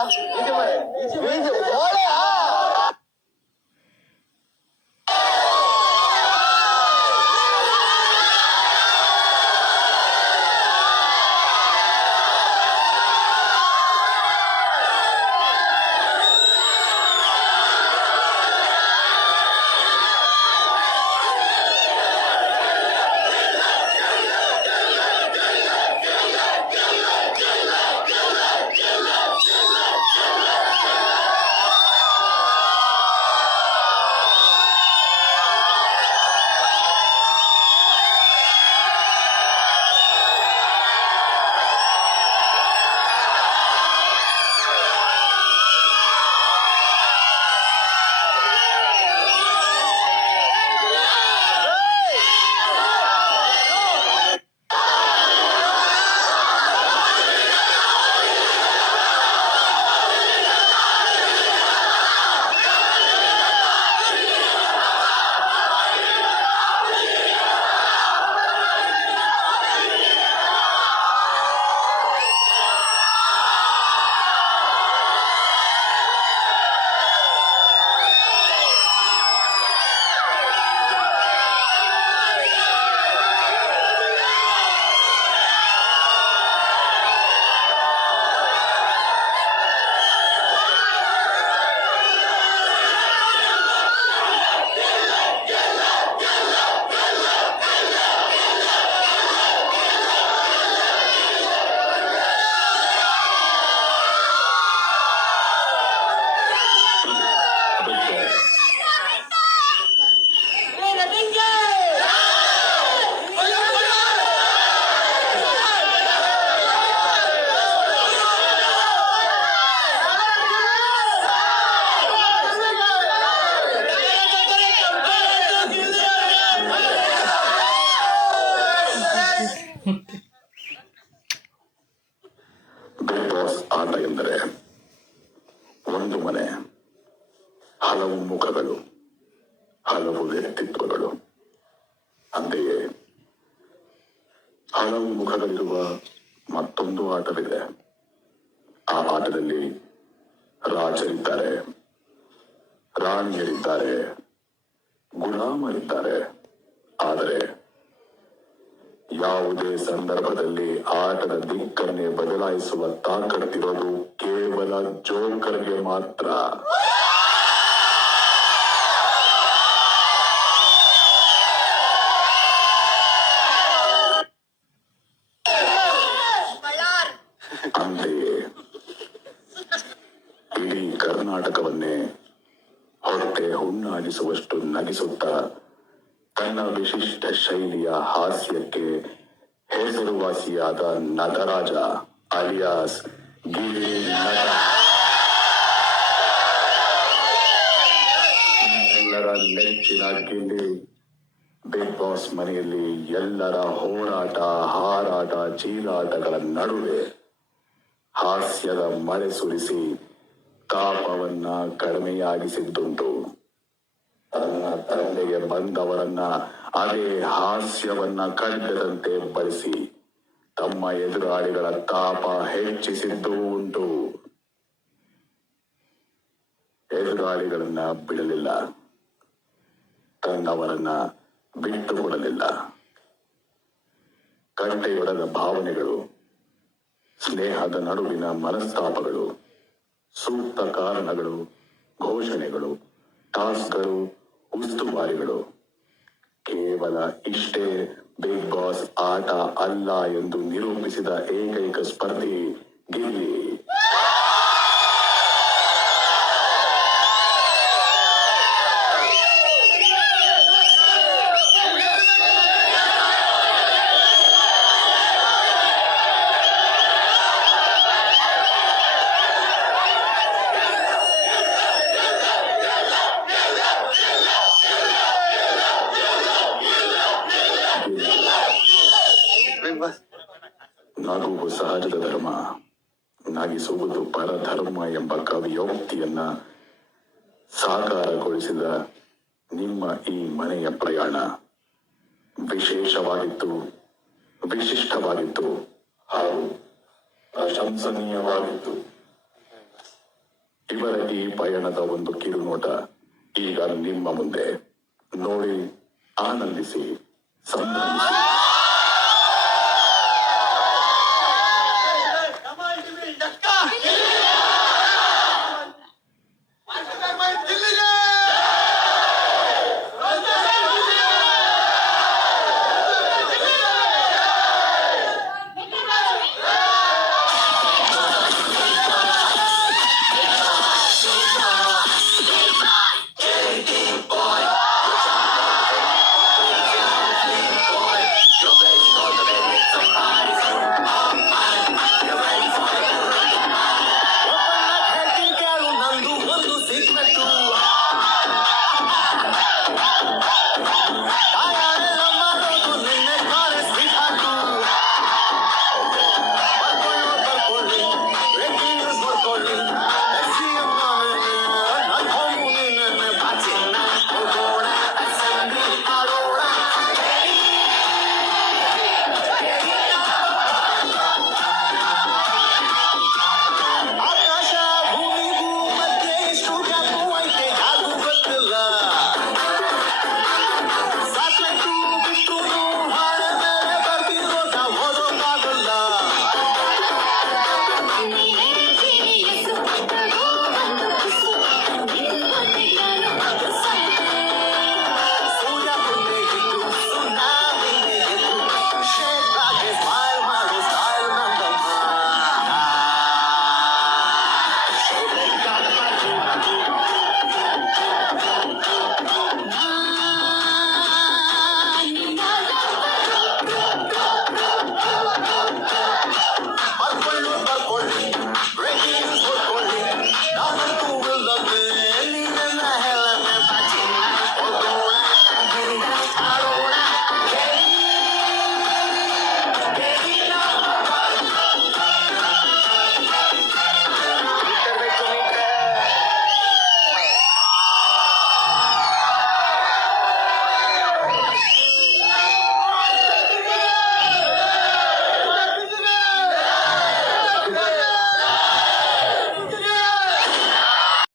ಇದು ಓಳೆ big boss ಆಟ ಎಂದರೆ ಒಂದು ಮನೆ, ಹಲವು ಮುಖಗಳು, ಹಲವು ವ್ಯಕ್ತಿತ್ವಗಳು. ಅಂತೆಯೇ ಹಲವು ಮುಖಗಳಿರುವ ಮತ್ತೊಂದು ಆಟವಿದೆ. ಆ ಆಟದಲ್ಲಿ ರಾಜರಿದ್ದಾರೆ, ರಾಣಿಯರಿದ್ದಾರೆ, ಗುಲಾಮರಿದ್ದಾರೆ. ಆದರೆ ಯಾವುದೇ ಸಂದರ್ಭದಲ್ಲಿ ಆಟದ ದಿಕ್ಕನ್ನೇ ಬದಲಾಯಿಸುವ ತಾಕತ್ತಿರೋದು ಕೇವಲ ಜೋಕರ್ಗೆ ಮಾತ್ರ. ಅಂತೆಯೇ ಇಡೀ ಕರ್ನಾಟಕವನ್ನೇ ಹೊಟ್ಟೆ ಹುಣ್ಣಾಗಿಸುವಷ್ಟು ನಗಿಸುತ್ತಾ ತನ್ನ ವಿಶಿಷ್ಟ ಶೈಲಿಯ ಹಾಸ್ಯಕ್ಕೆ ಹೆಸರುವಾಸಿಯಾದ ನಟರಾಜ ಅಲಿಯಾಸ್ ಗಿಲ್ಲಿ ನಟ. ಎಲ್ಲರ ನೆಚ್ಚಿನ ಗಿಲ್ಲಿ ಬಿಗ್ ಬಾಸ್ ಮನೆಯಲ್ಲಿ ಎಲ್ಲರ ಹೋರಾಟ, ಹಾರಾಟ, ಚೀಲಾಟಗಳ ನಡುವೆ ಹಾಸ್ಯದ ಮಳೆ ಸುರಿಸಿ ತಾಪವನ್ನ ಕಡಿಮೆಯಾಗಿಸಿದ್ದುಂಟು. ತನ್ನ ತಂದೆಗೆ ಬಂದವರನ್ನ ಅದೇ ಹಾಸ್ಯವನ್ನ ಖಡ್ಗದಂತೆ ಬಳಸಿ ತಮ್ಮ ಎದುರಾಳಿಗಳ ತಾಪ ಹೆಚ್ಚಿಸಿದ್ದೂ ಉಂಟು. ಎದುರಾಳಿಗಳನ್ನ ಬಿಡಲಿಲ್ಲ, ತನ್ನವರನ್ನ ಬಿಟ್ಟುಕೊಡಲಿಲ್ಲ. ಕಟ್ಟೆಯೊಡೆದ ಭಾವನೆಗಳು, ಸ್ನೇಹದ ನಡುವಿನ ಮನಸ್ತಾಪಗಳು, ಸೂಕ್ತ ಕಾರಣಗಳು, ಘೋಷಣೆಗಳು, ಟಾಸ್ಕ್ಗಳು, ಉಸ್ತುವಾರಿಗಳು. ಕೇವಲ ಇಷ್ಟೇ ಬಿಗ್ ಬಾಸ್ ಆಟ ಅಲ್ಲ ಎಂದು ನಿರೂಪಿಸಿದ ಏಕೈಕ ಸ್ಪರ್ಧಿ ಗಿಲ್ಲಿ. ನಗುವು ಸಹಜದ ಧರ್ಮ, ನಗಿಸುವುದು ಪರಧರ್ಮ ಎಂಬ ಕವಿಯೋಕ್ತಿಯನ್ನ ಸಾಕಾರಗೊಳಿಸಿದ ನಿಮ್ಮ ಈ ಮನೆಯ ಪ್ರಯಾಣ ವಿಶೇಷವಾಗಿತ್ತು, ವಿಶಿಷ್ಟವಾಗಿತ್ತು ಹಾಗೂ ಪ್ರಶಂಸನೀಯವಾಗಿತ್ತು. ಇವರ ಈ ಪಯಣದ ಒಂದು ಕಿರುನೋಟ ಈಗ ನಿಮ್ಮ ಮುಂದೆ ನೋಡಿ, ಆನಂದಿಸಿ, ಸಂಭ್ರಮಿಸಿ.